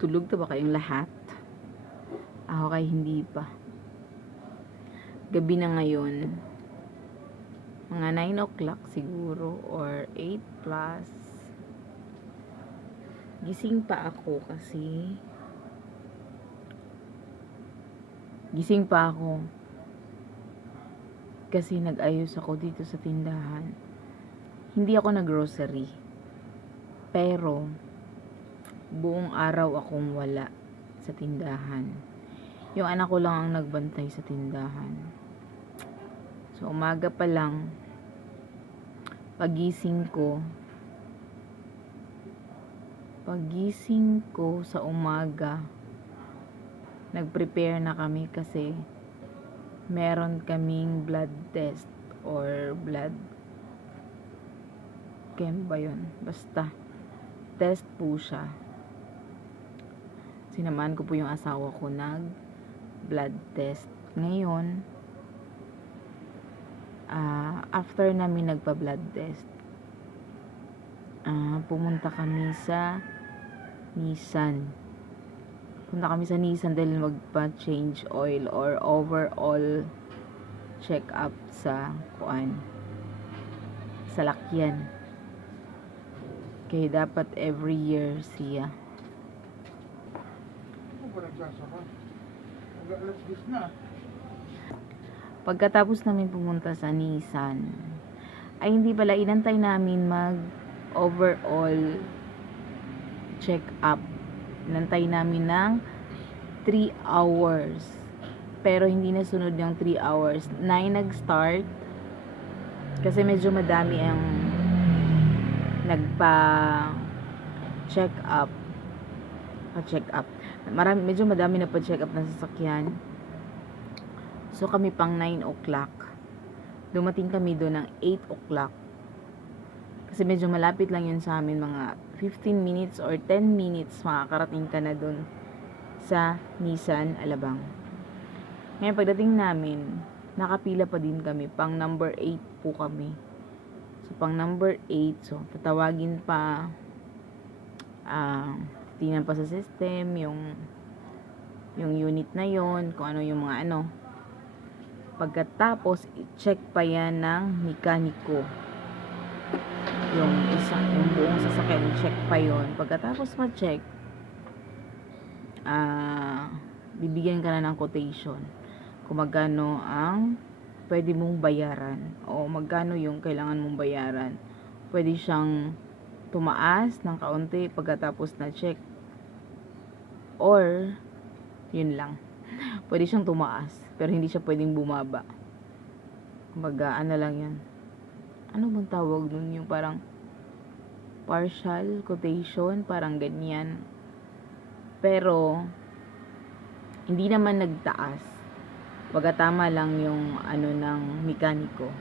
Tulog na ba kayong lahat? Ako kay hindi pa. Gabi na ngayon. Mga 9 o'clock siguro or 8 plus. Gising pa ako kasi nag-ayos ako dito sa tindahan. Hindi ako nag-grocery. Pero buong araw akong wala sa tindahan. Yung anak ko lang ang nagbantay sa tindahan. So umaga pa lang, pagising ko sa umaga, nag-prepare na kami kasi meron kaming blood test or blood chem ba yun? Basta test po siya. Sinamahan ko po yung asawa ko nag blood test. Ngayon, after namin nagpa-blood test, pumunta kami sa Nissan. Dahil magpa-change oil or overall check-up sa lakyan. Kaya dapat every year siya. Pagkatapos namin pumunta sa Nissan, ay hindi pala, inantay namin mag overall check up. Inantay namin ng 3 hours. Pero hindi nasunod yung 3 hours. 9 nag-start. Kasi medyo madami ang nagpa-check up. Medyo madami na pa-check up ng sasakyan. So kami pang 9 o'clock. Dumating kami doon ng 8 o'clock. Kasi medyo malapit lang yun sa amin, mga 15 minutes or 10 minutes makakarating ka na doon sa Nissan Alabang. Ngayon pagdating namin, nakapila pa din kami, pang number 8 po kami. So pang number 8, so tatawagin pa, tingnan pa sa system yung unit na yon, kung ano yung mga ano. Pagkatapos i-check pa yan ng mekaniko. Yung buong sasakyan, check pa yon. Pagkatapos ma-check, bibigyan ka na ng quotation kung magkano ang pwede mong bayaran o magkano yung kailangan mong bayaran. Pwede siyang tumaas ng kaunti pagkatapos na check, or yun lang, pwede siyang tumaas pero hindi siya pwedeng bumaba. Kumbaga ano lang yan, ano bang tawag nun, yung parang partial quotation, parang ganyan. Pero hindi naman nagtaas, baga tama lang yung ano ng mekaniko.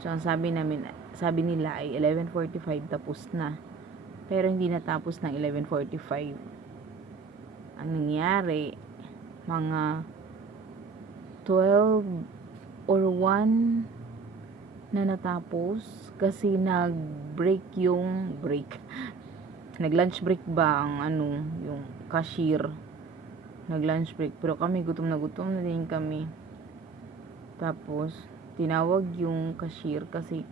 So ang sabi nila ay 11:45 tapos na, pero hindi natapos ng 11:45. Ang nangyari, mga 12 or 1 na natapos kasi nag-lunch break ba ang yung cashier, nag-lunch break, pero kami gutom na din kami. Tapos tinawag yung cashier kasi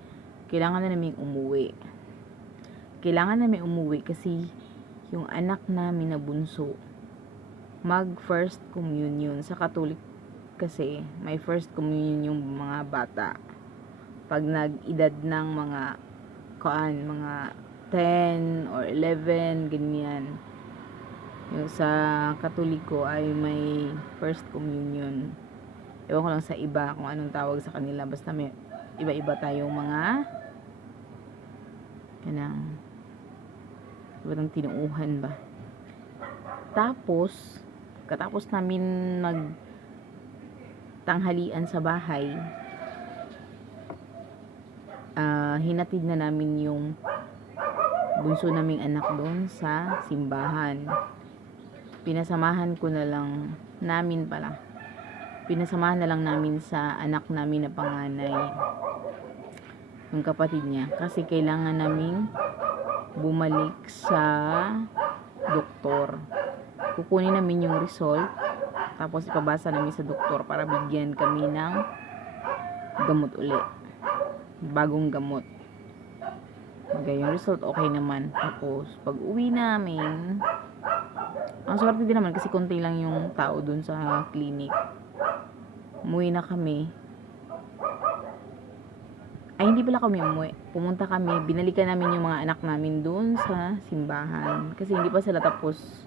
kailangan namin umuwi kasi yung anak namin na bunso mag first communion sa Catholic. Kasi may first communion yung mga bata pag nag-edad ng mga 10 or 11, ganyan. Yung sa Katoliko ay may first communion. Ewan ko lang sa iba kung anong tawag sa kanila, basta may iba-iba tayong mga iba't tinuuhan ba. Tapos katapos namin magtanghalian sa bahay, hinatid na namin yung bunso naming anak doon sa simbahan. Pinasamahan na lang namin sa anak namin na panganay, yung kapatid niya, kasi kailangan naming bumalik sa doktor. kukunin namin yung result, tapos ipabasa namin sa doktor para bigyan kami ng gamot uli, bagong gamot. Yung result okay naman. Tapos pag uwi namin, ang swerte din naman kasi konti lang yung tao dun sa clinic. Umuwi na kami. Ay, hindi pala kami umuwi. Pumunta kami, binalikan namin yung mga anak namin dun sa simbahan. Kasi hindi pa sila tapos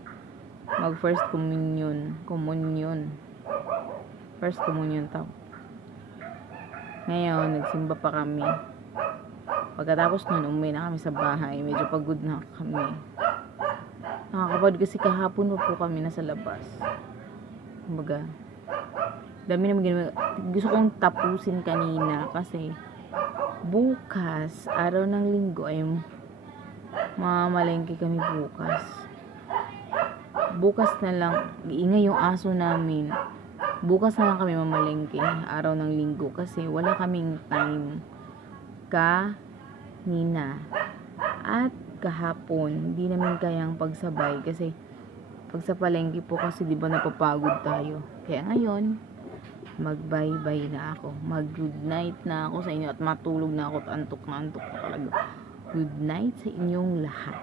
mag first communion. First communion tao. Ngayon, nagsimba pa kami. Pagkatapos nun, umuwi na kami sa bahay. Medyo pagod na kami. Nakakapagod kasi kahapon pa po kami nasa labas. Kumbaga, dami naman ginawa. Gusto kong tapusin kanina kasi bukas, araw ng linggo ay mamalengke kami bukas. Bukas na lang, iingay yung aso namin. Bukas na lang kami mamalengke, araw ng linggo kasi wala kaming time kanina. At kahapon, hindi namin kayang pagsabay kasi pag sa palengke po kasi di ba napapagod tayo. Kaya ngayon, mag-bye-bye na ako. Mag-good night na ako sa inyo at matulog na ako at antok na talaga. Good night sa inyong lahat.